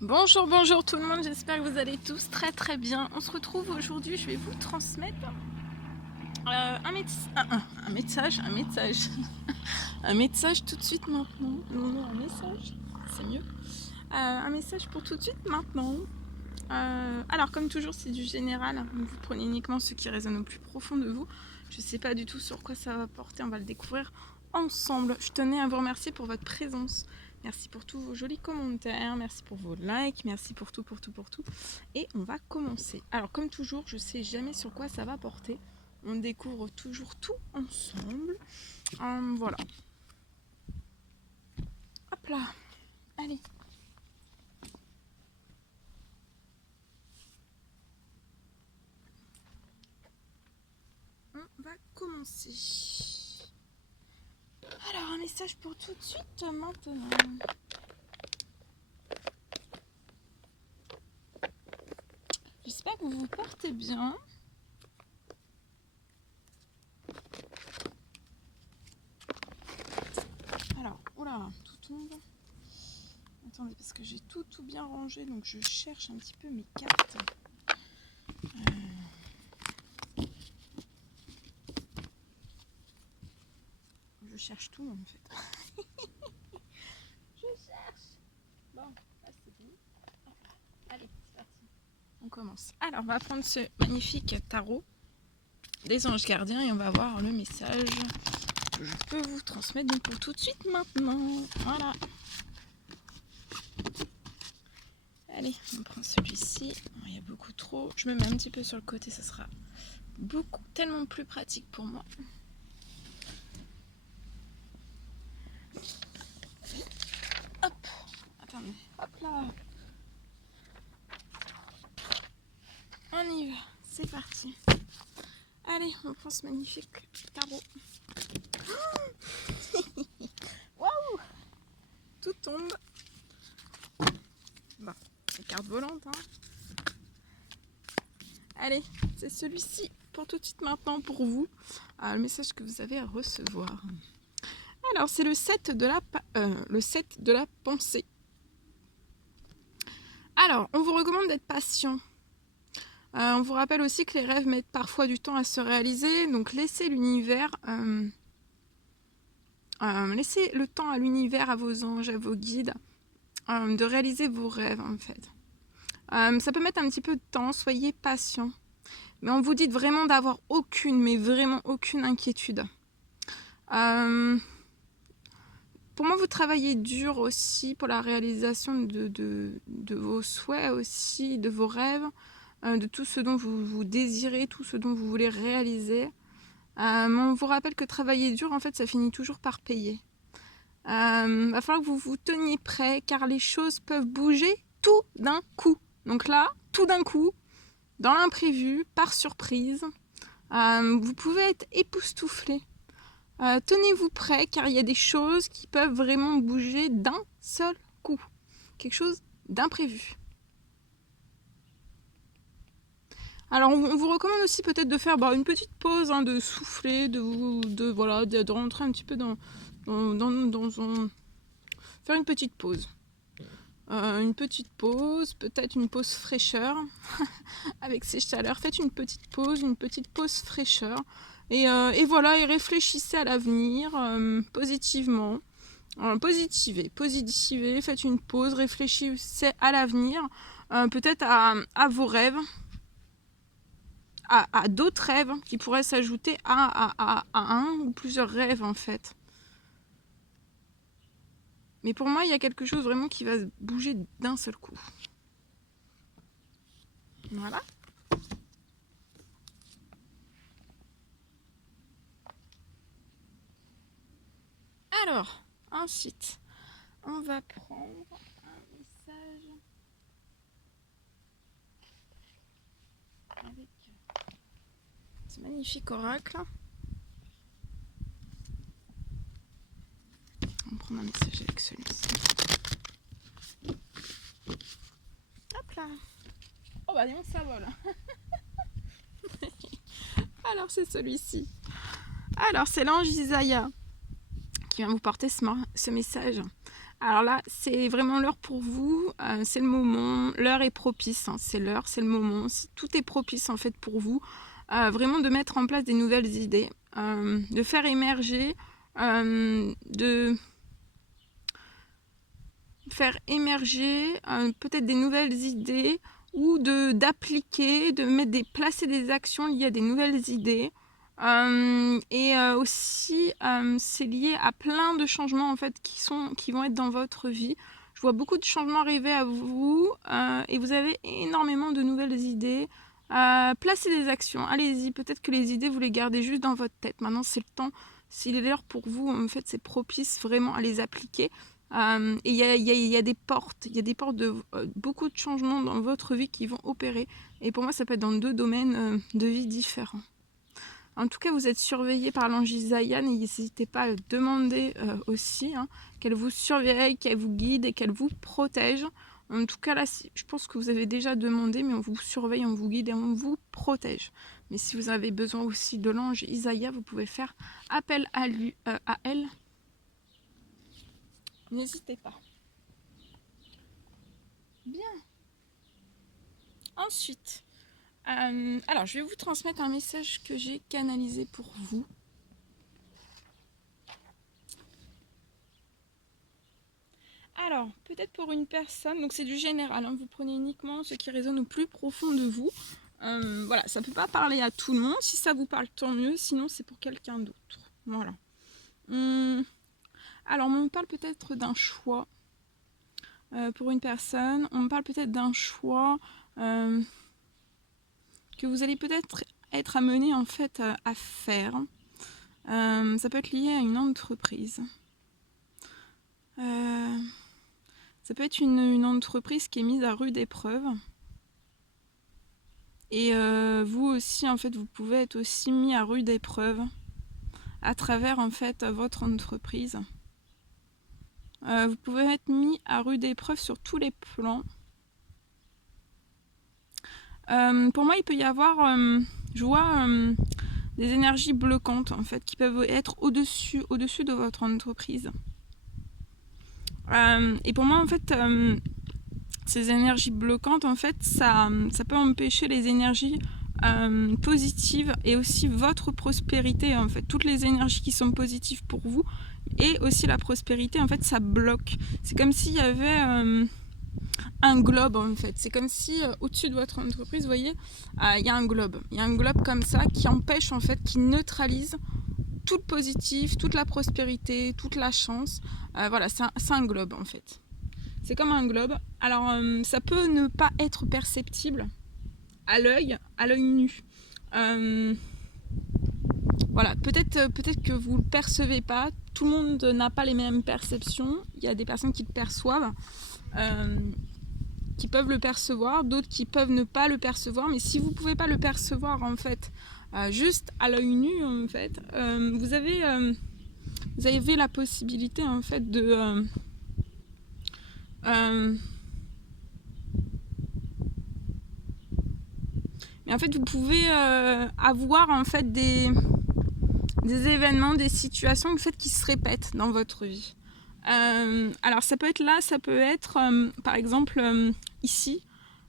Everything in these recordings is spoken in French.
Bonjour, bonjour tout le monde, j'espère que vous allez tous très bien. On se retrouve aujourd'hui, je vais vous transmettre un message, un message tout de suite maintenant. Non, un message, c'est mieux. Un message pour tout de suite maintenant. Alors comme toujours c'est du général, vous prenez uniquement ce qui résonne au plus profond de vous. Je ne sais pas du tout sur quoi ça va porter, on va le découvrir ensemble. Je tenais à vous remercier pour votre présence. Merci pour tous vos jolis commentaires, merci pour vos likes, merci pour tout. Et on va commencer. Alors comme toujours, je ne sais jamais sur quoi ça va porter. On découvre toujours tout ensemble. Voilà. Hop là. Allez. On va commencer. Alors, un message pour tout de suite maintenant. J'espère que vous vous portez bien. Alors, oula, tout tombe. Attendez, parce que j'ai tout bien rangé, donc je cherche un petit peu mes cartes. Je cherche tout en fait. Je cherche. Bon, là c'est bon. Allez, c'est parti. On commence. Alors, on va prendre ce magnifique tarot des anges gardiens et on va voir le message que je peux vous transmettre donc pour tout de suite maintenant. Voilà. Allez, on prend celui-ci. Il y a beaucoup trop. Je me mets un petit peu sur le côté, ça sera tellement plus pratique pour moi. Hop, attendez, hop là. On y va, c'est parti. Allez, on prend ce magnifique tarot. Waouh, tout tombe. Bon, une carte volante, hein. Allez, c'est celui-ci pour tout de suite maintenant pour vous. Le message que vous avez à recevoir. Alors, c'est le 7 de la pensée. Alors, on vous recommande d'être patient. On vous rappelle aussi que les rêves mettent parfois du temps à se réaliser, donc laissez l'univers, laissez le temps à l'univers, à vos anges, à vos guides, de réaliser vos rêves en fait. Ça peut mettre un petit peu de temps, soyez patient. Mais on vous dit vraiment d'avoir vraiment aucune inquiétude. Pour moi, vous travaillez dur aussi pour la réalisation de vos souhaits aussi, de vos rêves, de tout ce dont vous désirez, tout ce dont vous voulez réaliser. Mais on vous rappelle que travailler dur, en fait, ça finit toujours par payer. Va falloir que vous vous teniez prêt, car les choses peuvent bouger tout d'un coup. Donc là, tout d'un coup, dans l'imprévu, par surprise, vous pouvez être époustouflé. Tenez-vous prêt, car il y a des choses qui peuvent vraiment bouger d'un seul coup. Quelque chose d'imprévu. Alors on vous recommande aussi peut-être de faire une petite pause, hein, de souffler, de rentrer un petit peu dans faire une petite pause. Peut-être une pause fraîcheur avec ces chaleurs. Faites une petite pause fraîcheur. Et voilà, et réfléchissez à l'avenir positivement. Positivez, faites une pause, réfléchissez à l'avenir, peut-être à vos rêves, à d'autres rêves qui pourraient s'ajouter à un ou plusieurs rêves en fait. Mais pour moi, il y a quelque chose vraiment qui va bouger d'un seul coup. Voilà. Alors, ensuite, on va prendre un message avec ce magnifique oracle. On va prendre un message avec celui-ci. Hop là. Oh bah dis donc, ça vole. Alors c'est celui-ci. Alors c'est l'ange Isaiah qui vient vous porter ce message. Alors là, c'est vraiment l'heure pour vous, c'est le moment, l'heure est propice, hein, c'est l'heure, c'est le moment, tout est propice en fait pour vous, vraiment de mettre en place des nouvelles idées, de faire émerger, peut-être des nouvelles idées ou d'appliquer, placer des actions liées à des nouvelles idées. Aussi, c'est lié à plein de changements en fait qui vont être dans votre vie. Je vois beaucoup de changements arriver à vous et vous avez énormément de nouvelles idées. Placez des actions, allez-y. Peut-être que les idées vous les gardez juste dans votre tête. Maintenant c'est le temps, s'il est l'heure pour vous, en fait c'est propice vraiment à les appliquer. Et il y a des portes, de beaucoup de changements dans votre vie qui vont opérer. Et pour moi ça peut être dans 2 domaines de vie différents. En tout cas, vous êtes surveillé par l'ange Isaïa, n'hésitez pas à le demander aussi, hein, qu'elle vous surveille, qu'elle vous guide et qu'elle vous protège. En tout cas, là, je pense que vous avez déjà demandé, mais on vous surveille, on vous guide et on vous protège. Mais si vous avez besoin aussi de l'ange Isaïa, vous pouvez faire appel à lui, à elle. N'hésitez pas. Bien. Ensuite, alors je vais vous transmettre un message que j'ai canalisé pour vous. Alors, peut-être pour une personne, donc c'est du général, hein, vous prenez uniquement ce qui résonne au plus profond de vous. Voilà, ça ne peut pas parler à tout le monde. Si ça vous parle, tant mieux, sinon c'est pour quelqu'un d'autre. Voilà. Alors, on me parle peut-être d'un choix pour une personne. On me parle peut-être d'un choix que vous allez peut-être être amené en fait à faire. Ça peut être lié à une entreprise. Ça peut être une entreprise qui est mise à rude épreuve. Et vous aussi, en fait, vous pouvez être aussi mis à rude épreuve à travers, en fait, votre entreprise. Vous pouvez être mis à rude épreuve sur tous les plans. Pour moi, il peut y avoir, je vois, des énergies bloquantes, en fait, qui peuvent être au-dessus de votre entreprise. Et pour moi, en fait, ces énergies bloquantes, en fait, ça peut empêcher les énergies positives et aussi votre prospérité, en fait. Toutes les énergies qui sont positives pour vous et aussi la prospérité, en fait, ça bloque. C'est comme s'il y avait un globe, en fait. C'est comme si au-dessus de votre entreprise, vous voyez, il y a un globe. Il y a un globe comme ça qui empêche, en fait, qui neutralise tout le positif, toute la prospérité, toute la chance. Voilà, c'est un globe, en fait. C'est comme un globe. Alors, ça peut ne pas être perceptible à l'œil nu. Voilà, peut-être que vous ne le percevez pas. Tout le monde n'a pas les mêmes perceptions. Il y a des personnes qui le perçoivent, qui peuvent le percevoir, d'autres qui peuvent ne pas le percevoir. Mais si vous ne pouvez pas le percevoir, en fait, juste à l'œil nu, en fait, vous avez la possibilité, en fait, de... mais en fait, vous pouvez avoir en fait des événements, des situations en fait, qui se répètent dans votre vie. Alors ça peut être là, ça peut être par exemple ici.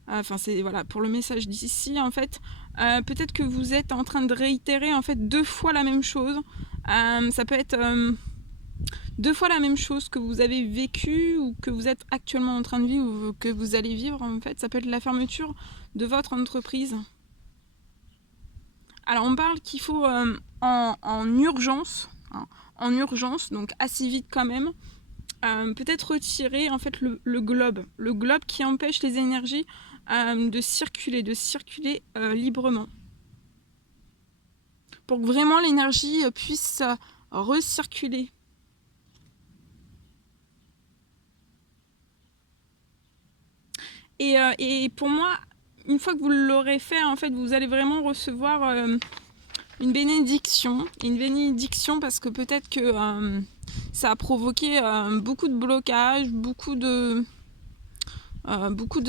Enfin c'est voilà pour le message d'ici en fait. Peut-être que vous êtes en train de réitérer en fait 2 fois la même chose. Ça peut être 2 fois la même chose que vous avez vécu ou que vous êtes actuellement en train de vivre ou que vous allez vivre en fait. Ça peut être la fermeture de votre entreprise. Alors on parle qu'il faut en urgence, hein, donc assez vite quand même, peut-être retirer en fait le globe qui empêche les énergies de circuler librement. Pour que vraiment l'énergie puisse recirculer. Et pour moi, une fois que vous l'aurez fait, en fait, vous allez vraiment recevoir une bénédiction parce que peut-être que ça a provoqué beaucoup de blocages, beaucoup de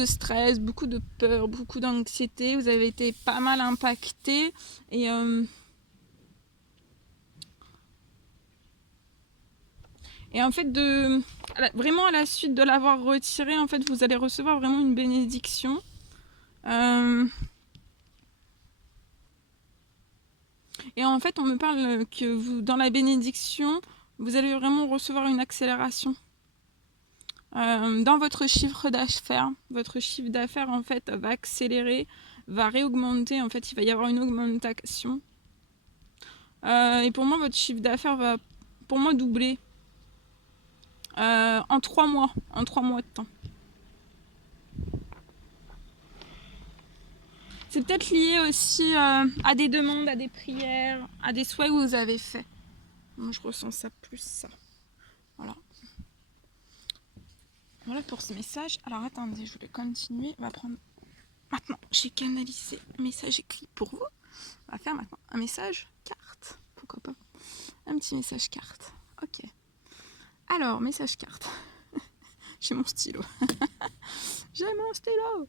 stress, beaucoup de peur, beaucoup d'anxiété. Vous avez été pas mal impacté Et en fait, vraiment à la suite de l'avoir retiré, en fait, vous allez recevoir vraiment une bénédiction. Et en fait, on me parle que vous, dans la bénédiction, vous allez vraiment recevoir une accélération. Dans votre chiffre d'affaires, votre chiffre d'affaires en fait va accélérer, va réaugmenter, en fait il va y avoir une augmentation. Et pour moi votre chiffre d'affaires va pour moi doubler en 3 mois, de temps. C'est peut-être lié aussi à des demandes, à des prières, à des souhaits que vous avez faits. Moi je ressens ça plus ça. Voilà. Voilà pour ce message. Alors attendez, je vais continuer. On va prendre. Maintenant, j'ai canalisé un message écrit pour vous. On va faire maintenant un message carte. Pourquoi pas? Un petit message carte. Ok. Alors, message carte. J'ai mon stylo. J'ai mon stylo.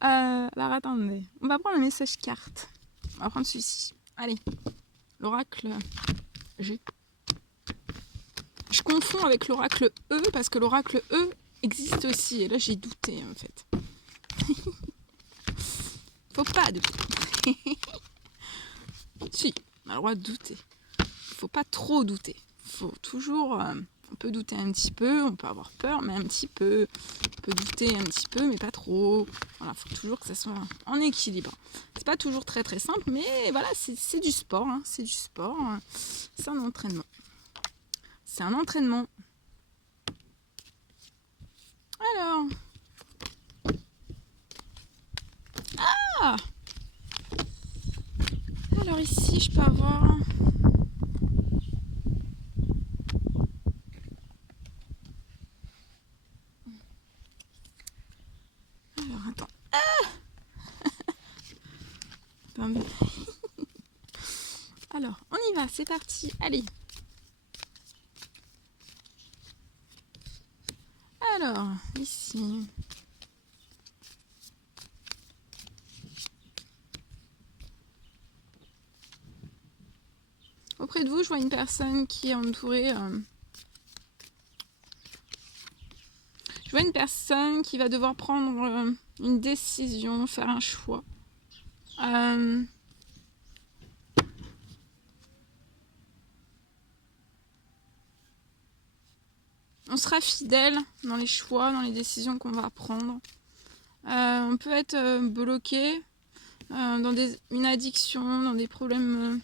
Alors attendez. On va prendre un message carte. On va prendre celui-ci. Allez. L'oracle G. Je confonds avec l'oracle E parce que l'oracle E existe aussi. Et là, j'ai douté en fait. Faut pas douter. Si, on a le droit de douter. Faut pas trop douter. Faut toujours. On peut douter un petit peu, on peut avoir peur, mais un petit peu. On peut douter un petit peu, mais pas trop. Voilà, faut toujours que ça soit en équilibre. C'est pas toujours très très simple, mais voilà, c'est du sport. Hein, c'est du sport. C'est un entraînement. C'est un entraînement. Alors. Ah! Alors ici, je peux avoir. Alors attends. Ah! Attendez. Alors, on y va, c'est parti. Allez. Alors, ici. Auprès de vous, je vois une personne qui est entourée. Je vois une personne qui va devoir prendre une décision, faire un choix. On sera fidèle dans les choix, dans les décisions qu'on va prendre. On peut être bloqué dans une addiction, dans des problèmes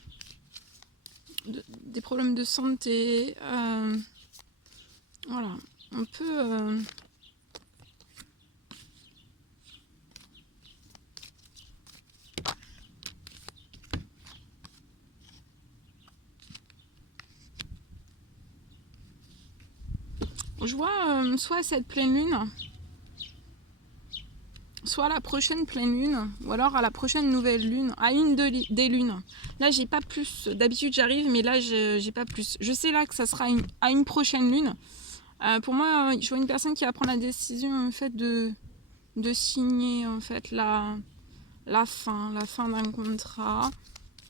de santé. Voilà, on peut. Je vois soit cette pleine lune, soit à la prochaine pleine lune, ou alors à la prochaine nouvelle lune, à une des lunes. Là, j'ai pas plus. D'habitude, j'arrive, mais là, j'ai pas plus. Je sais là que ça sera à une prochaine lune. Pour moi, je vois une personne qui va prendre la décision en fait de signer en fait la fin d'un contrat.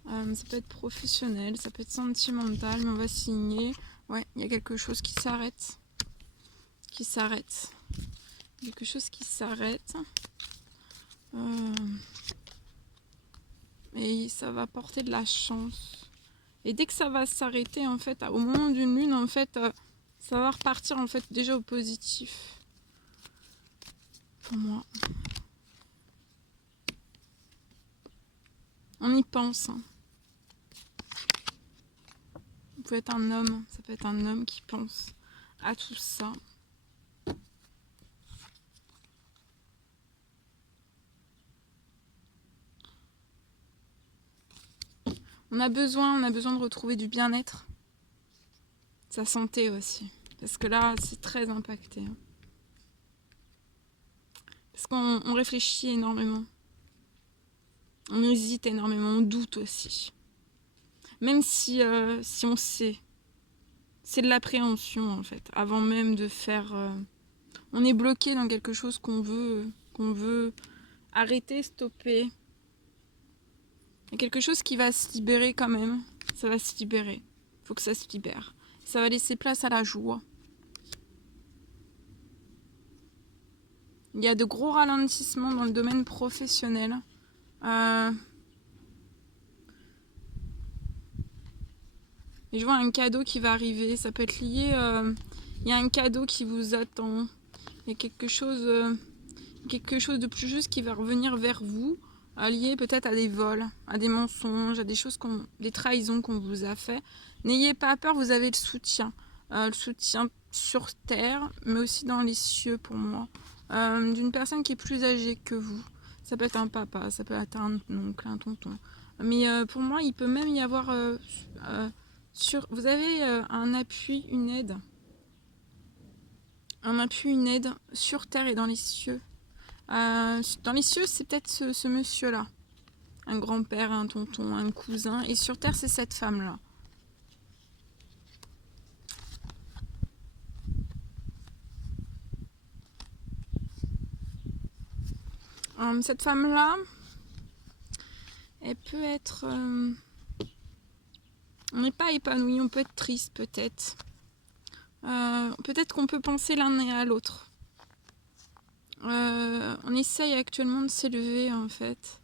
Ça peut être professionnel, ça peut être sentimental, mais on va signer. Ouais, il y a quelque chose qui s'arrête. Quelque chose qui s'arrête. Et ça va porter de la chance. Et dès que ça va s'arrêter, en fait, au moment d'une lune, en fait, ça va repartir en fait déjà au positif. Pour moi. On y pense. Hein. Ça peut être un homme, ça peut être un homme qui pense à tout ça. On a besoin de retrouver du bien-être. Sa santé aussi. Parce que là, c'est très impacté. Hein. Parce qu'on réfléchit énormément. On hésite énormément, on doute aussi. Même si on sait. C'est de l'appréhension en fait. Avant même de faire... on est bloqué dans quelque chose qu'on veut arrêter, stopper. Il y a quelque chose qui va se libérer quand même. Ça va se libérer. Il faut que ça se libère. Ça va laisser place à la joie. Il y a de gros ralentissements dans le domaine professionnel. Et je vois un cadeau qui va arriver. Ça peut être lié... il y a un cadeau qui vous attend. Il y a quelque chose de plus juste qui va revenir vers vous, lié peut-être à des vols, à des mensonges, à des choses, des trahisons qu'on vous a fait. N'ayez pas peur, vous avez le soutien sur terre, mais aussi dans les cieux pour moi, d'une personne qui est plus âgée que vous. Ça peut être un papa, ça peut être un oncle, un tonton. Mais pour moi, il peut même y avoir vous avez un appui, une aide. Un appui, une aide sur terre et dans les cieux. Dans les cieux, c'est peut-être ce monsieur-là. Un grand-père, un tonton, un cousin. Et sur terre, c'est cette femme-là. Cette femme-là, elle peut être... on n'est pas épanoui, on peut être triste peut-être. Peut-être qu'on peut penser l'un et à l'autre. On essaye actuellement de s'élever en fait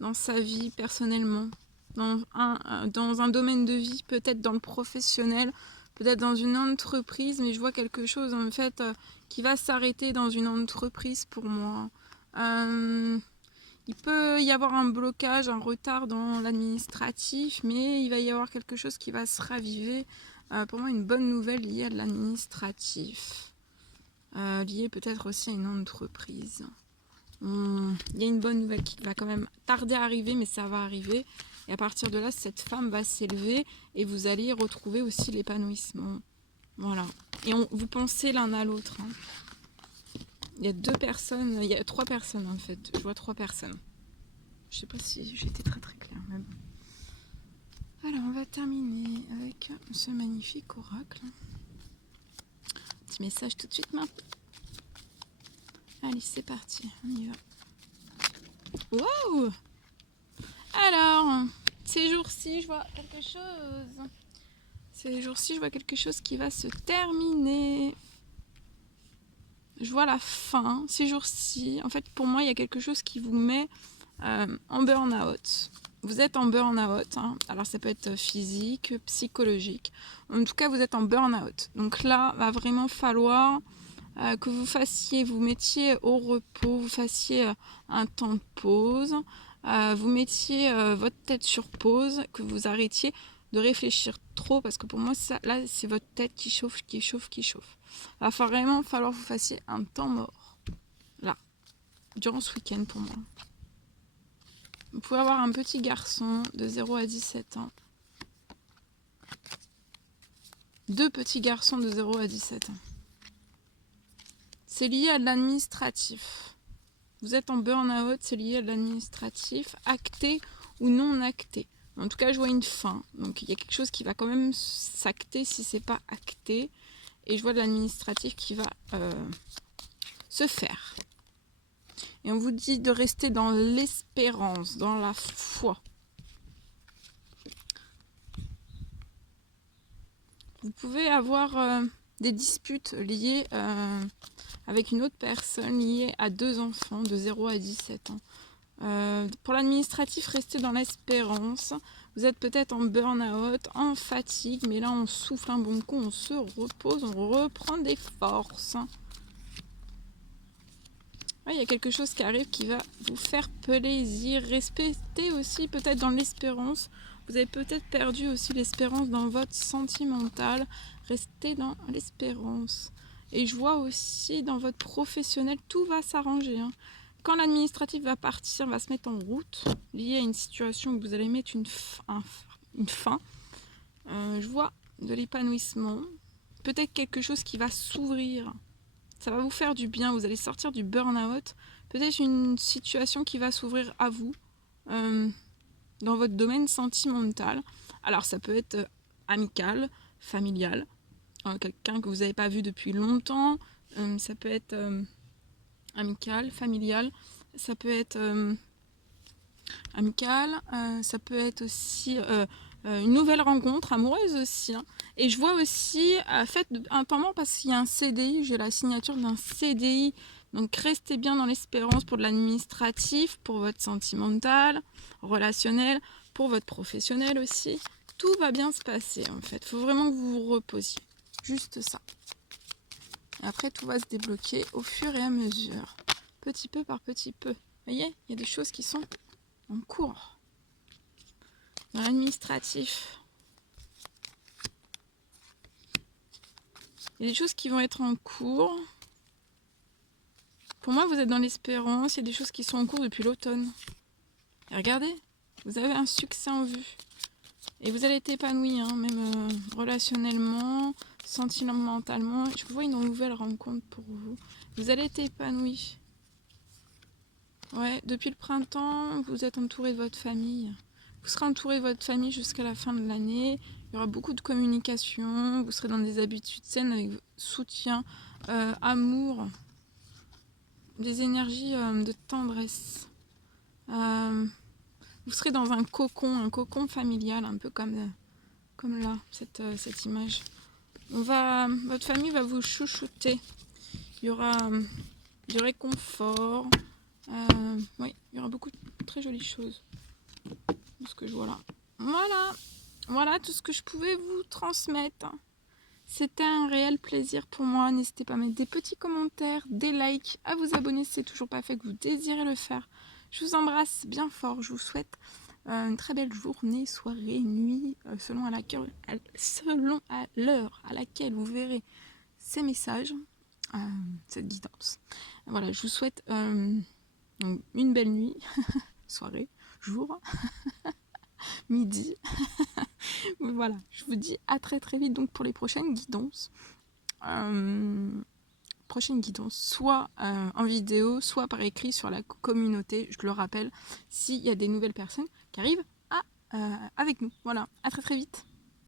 dans sa vie personnellement, dans un domaine de vie, peut-être dans le professionnel, peut-être dans une entreprise, mais je vois quelque chose en fait qui va s'arrêter dans une entreprise pour moi. Il peut y avoir un blocage, un retard dans l'administratif, mais il va y avoir quelque chose qui va se raviver. Pour moi, une bonne nouvelle liée à l'administratif. Liée peut-être aussi à une entreprise. Il y a une bonne nouvelle qui va quand même tarder à arriver, mais ça va arriver. Et à partir de là, cette femme va s'élever et vous allez retrouver aussi l'épanouissement. Voilà. Et vous pensez l'un à l'autre. Hein. Il y a 2 personnes, il y a 3 personnes en fait. Je vois 3 personnes. Je sais pas si j'étais très très claire. Mais bon. Alors, on va terminer avec ce magnifique oracle. Petit message tout de suite maintenant. Allez, c'est parti, on y va. Wow! Alors, ces jours-ci, je vois quelque chose. Ces jours-ci, je vois quelque chose qui va se terminer. Je vois la fin. Ces jours-ci, en fait, pour moi, il y a quelque chose qui vous met en burn-out. Vous êtes en burn-out. Hein. Alors, ça peut être physique, psychologique. En tout cas, vous êtes en burn-out. Donc là, va vraiment falloir que vous mettiez au repos, vous fassiez un temps de pause, vous mettiez votre tête sur pause, que vous arrêtiez de réfléchir trop, parce que pour moi, ça, là, c'est votre tête qui chauffe, qui chauffe, qui chauffe. Il va vraiment falloir que vous fassiez un temps mort, là, durant ce week-end pour moi. Vous pouvez avoir un petit garçon de 0 à 17 ans. 2 petits garçons de 0 à 17 ans. C'est lié à l'administratif. Vous êtes en burn-out, c'est lié à l'administratif, acté ou non acté. En tout cas, je vois une fin. Donc, il y a quelque chose qui va quand même s'acter si c'est pas acté. Et je vois de l'administratif qui va se faire. Et on vous dit de rester dans l'espérance, dans la foi. Vous pouvez avoir des disputes liées avec une autre personne, liée à 2 enfants de 0 à 17 ans. Pour l'administratif, restez dans l'espérance. Vous êtes peut-être en burn-out, en fatigue, mais là on souffle un bon coup, on se repose, on reprend des forces. Ouais, il y a quelque chose qui arrive qui va vous faire plaisir. Restez aussi peut-être dans l'espérance. Vous avez peut-être perdu aussi l'espérance dans votre sentimental. Restez dans l'espérance. Et je vois aussi dans votre professionnel, tout va s'arranger. Hein. Quand l'administratif va partir, va se mettre en route, lié à une situation où vous allez mettre une fin, je vois de l'épanouissement. Peut-être quelque chose qui va s'ouvrir. Ça va vous faire du bien, vous allez sortir du burn-out. Peut-être une situation qui va s'ouvrir à vous dans votre domaine sentimental. Alors ça peut être amical, familial, quelqu'un que vous n'avez pas vu depuis longtemps. Ça peut être amical, familial. Ça peut être amical. Ça peut être aussi une nouvelle rencontre amoureuse aussi. Hein. Et je vois aussi, faites un temps mort parce qu'il y a un CDI, j'ai la signature d'un CDI. Donc restez bien dans l'espérance pour de l'administratif, pour votre sentimental, relationnel, pour votre professionnel aussi. Tout va bien se passer en fait. Il faut vraiment que vous vous reposiez. Juste ça. Et après, tout va se débloquer au fur et à mesure. Petit peu par petit peu. Vous voyez, il y a des choses qui sont en cours. Dans l'administratif. Il y a des choses qui vont être en cours. Pour moi, vous êtes dans l'espérance. Il y a des choses qui sont en cours depuis l'automne. Et regardez, vous avez un succès en vue. Et vous allez être épanoui, hein, même relationnellement, sentimentalement. Je vois une nouvelle rencontre pour vous. Vous allez être épanoui. Ouais, depuis le printemps, vous êtes entouré de votre famille. Vous serez entouré de votre famille jusqu'à la fin de l'année. Il y aura beaucoup de communication. Vous serez dans des habitudes saines avec soutien, amour, des énergies de tendresse. Vous serez dans un cocon familial, un peu comme là, cette image. Votre famille va vous chouchouter. Il y aura du réconfort. Oui, il y aura beaucoup de très jolies choses. Ce que je vois là. Voilà tout ce que je pouvais vous transmettre. C'était un réel plaisir pour moi. N'hésitez pas à mettre des petits commentaires, des likes, à vous abonner si c'est toujours pas fait, que vous désirez le faire. Je vous embrasse bien fort. Je vous souhaite une très belle journée, soirée, nuit, selon à l'heure à laquelle vous verrez ces messages, cette guidance. Voilà, je vous souhaite une belle nuit, soirée, jour, midi. Voilà, je vous dis à très très vite donc pour les prochaines guidances. Soit en vidéo, soit par écrit sur la communauté, je le rappelle, s'il y a des nouvelles personnes qui arrivent avec nous. Voilà, à très très vite.